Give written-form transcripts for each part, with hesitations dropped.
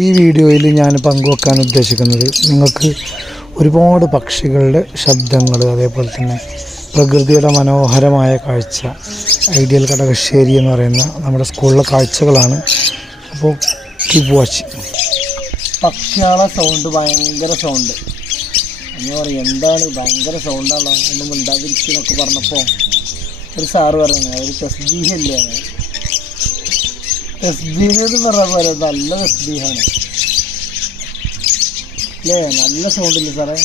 ഈ വീഡിയോയിൽ ഞാൻ പങ്കുവെക്കാൻ ഉദ്ദേശിക്കുന്നത് നിങ്ങൾക്ക് ഒരുപാട് പക്ഷികളുടെ ശബ്ദങ്ങൾ, അതേപോലെ തന്നെ പ്രകൃതിയുടെ മനോഹരമായ കാഴ്ച, ഐഡിയൽ കടകശ്ശേരി എന്ന് പറയുന്ന നമ്മുടെ സ്കൂളിലെ കാഴ്ചകളാണ്. അപ്പോൾ കീപ് വാച്ചിങ്. പക്ഷികളെ സൗണ്ട് ഭയങ്കര സൗണ്ട് എന്ന് പറയും. എന്താണ് ഭയങ്കര സൗണ്ടാണല്ലോ, ഒന്നും ഉണ്ടാതിരിക്കുന്നൊക്കെ പറഞ്ഞപ്പോൾ ഒരു സാറ് പറഞ്ഞു ഒരു തസ്ബീഹല്ലേ. തസ്ബീഹ് എന്ന് പറഞ്ഞ പോലെ നല്ല തസ്ബീഹാണ് അല്ലേ, നല്ല സൗണ്ടില്ലേ സാറേ,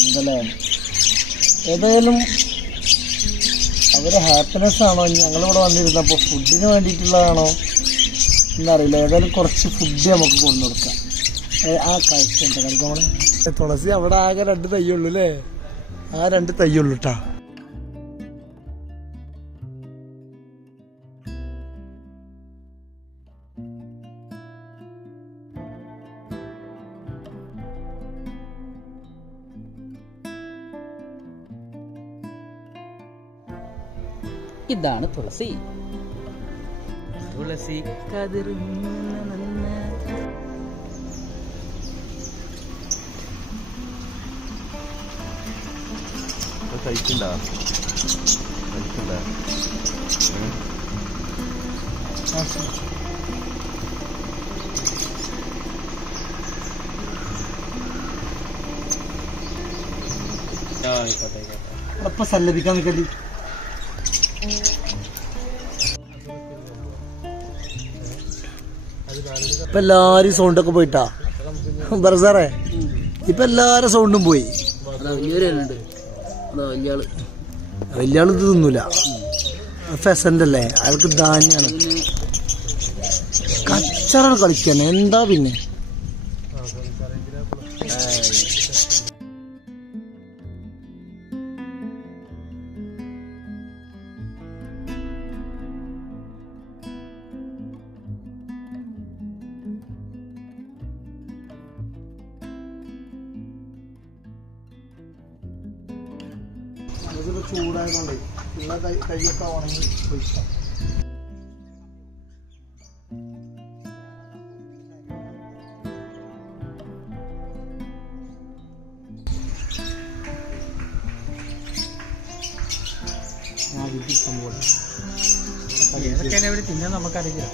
എന്തല്ലേ. ഏതായാലും അവരെ ഹാപ്പിനെസ് ആണോ ഞങ്ങളിവിടെ വന്നിരുന്നപ്പോൾ ഫുഡിന് വേണ്ടിയിട്ടുള്ളതാണോ എന്നറിയില്ല. ഏതായാലും കുറച്ച് ഫുഡ് നമുക്ക് കൊണ്ടു കൊടുക്കാം. ആ കാഴ്ച എന്താ കളിക്കോളെ. തുളസി അവിടെ ആകെ 2 തയ്യുള്ളൂ അല്ലേ, ആ 2 തയ്യുള്ളൂ കേട്ടാ. ഇതാണ് തുളസി. തുളസി കഴിക്കണ്ട ഇപ്പൊ സല്ലപിക്കാൻ നിൽക്കല്ലേ. ഇപ്പൊ എല്ലാരും സൗണ്ടൊക്കെ പോയിട്ടാ പറ സാറേ. ഇപ്പൊ എല്ലാരും സൗണ്ടും പോയി. വലിയാള് ഇത് തിന്നൂല, ഫെസന്റ് അല്ലേ, അയാൾക്ക് ധാന്യാണ്. കച്ചറ കളിക്കാൻ എന്താ പിന്നെ. ചൂടായതുകൊണ്ടേ ഉള്ള കൈയൊക്കെ ഉണങ്ങി പോയിക്കാം. ഏതൊക്കെയാണ് ഇവിടെ തിന്നാൻ നമുക്കറിയില്ല.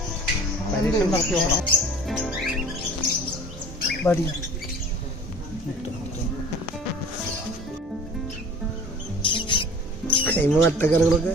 പരീക്ഷണം നടത്തി നോക്കണം. കൈമ പച്ചക്കറികളൊക്കെ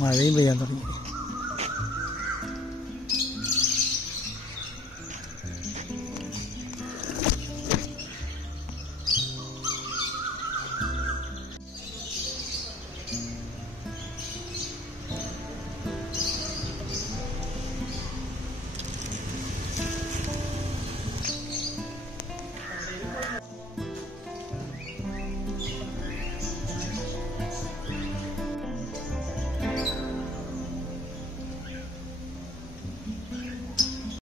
മഴയും പെയ്യാൻ തുടങ്ങി.